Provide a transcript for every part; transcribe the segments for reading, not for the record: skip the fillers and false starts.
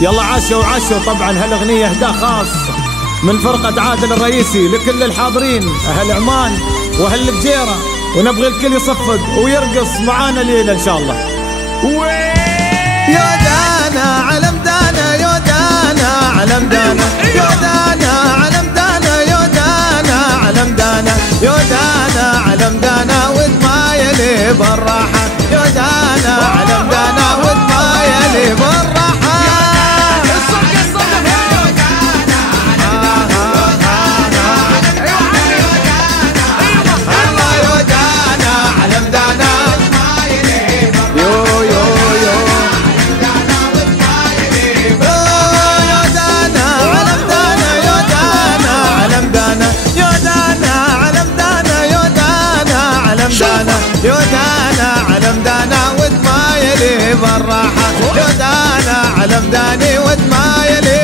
يلا عاشوا وعاشوا. طبعا هالاغنية اهداء خاص من فرقة عادل الرئيسي لكل الحاضرين اهل عمان واهل الجيرة، ونبغي الكل يصفق ويرقص معانا ليلة ان شاء الله. يا دانا علم دانا يا دانا علم دانا يا دانا علم دانا يا دانا علم دانا يا دانا علم دانا وتمايلي بالراحة يا دانا علم دانا وتمايلي بالراحة. يا دانا علم دانا وتمايلي بالراحة يا دانا علم داني وتمايلي.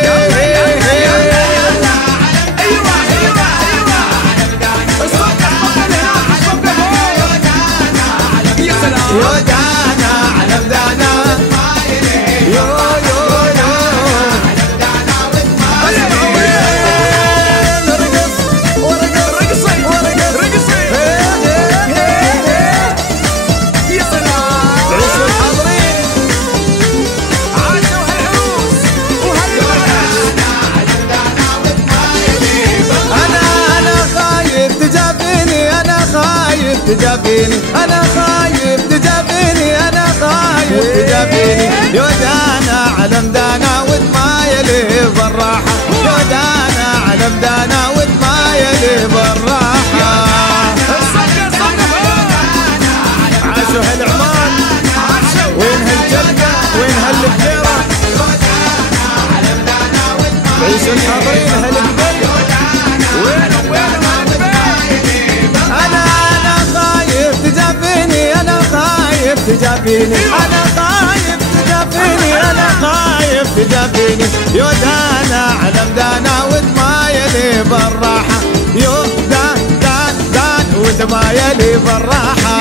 يا دانا علم دانا تجابيني أنا خايف تجابيني أنا خايف تجابيني يا دانا علم دانا وتمايلي بالراحة يا دانا علم دانا وتمايلي بالراحة. عاشوا هالعمان وين هالجلقة وين هالبديرة عيشوا الحاضرين هالقبل تجابيني أنا خايف تجابيني أنا خايف تجابيني يا دانا علم دانا وتمايلي بالراحة يا دان وتمايلي بالراحة.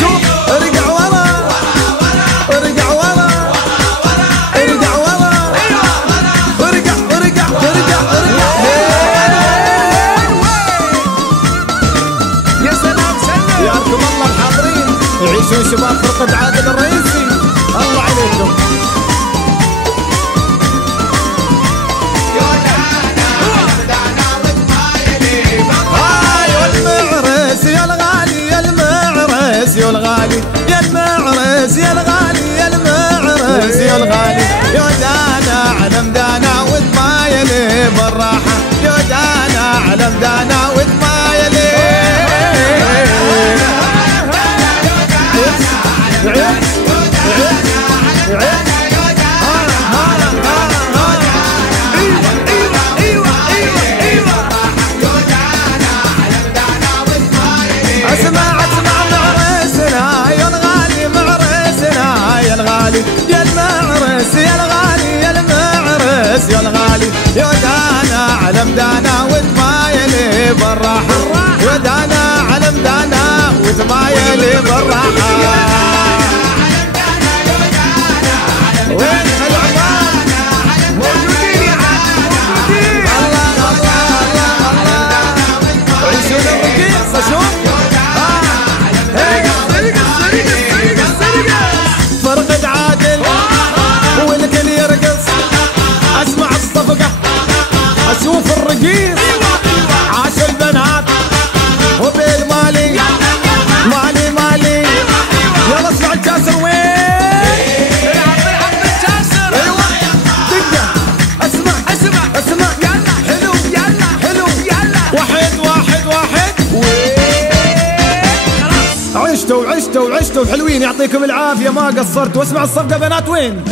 شوف ارجع ورا ارجع ورا ارجع ورا ارجع ارجع ارجع ارجع. يا سلام سلام ياكم الله الحاضرين يعيشون شباب فرقة عادل الرئيسي الله عليكم. يا الغالي يا المعرس يا الغالي يا المعرس يا الغالي يا المعرس يا الغالي يا دانا علم دانا وتمايلي بالراحة يا دانا علم دانا وتمايلي. يا المعرس يا الغالي يا المعرس يا الغالي يا دانا علم دانا وتمايلي بالراحة يا دانا علم دانا وتمايلي بالراحة. وين هالعمان موجودين يا موجودين الله الله الله الله عيشون الرقيصة شوف فرقة عادل والكل يرقص اسمع الصفقة اشوف الرقيص عاش البنات وبالمالي مالي مالي يلا اسمع الجاسر وين ايوه دقة اسمع اسمع اسمع يلا حلو يلا حلو يلا واحد واحد واحد عشتوا وعشتوا وعشتوا حلوين يعطيكم العافية ما قصرت. واسمع الصفقة بنات وين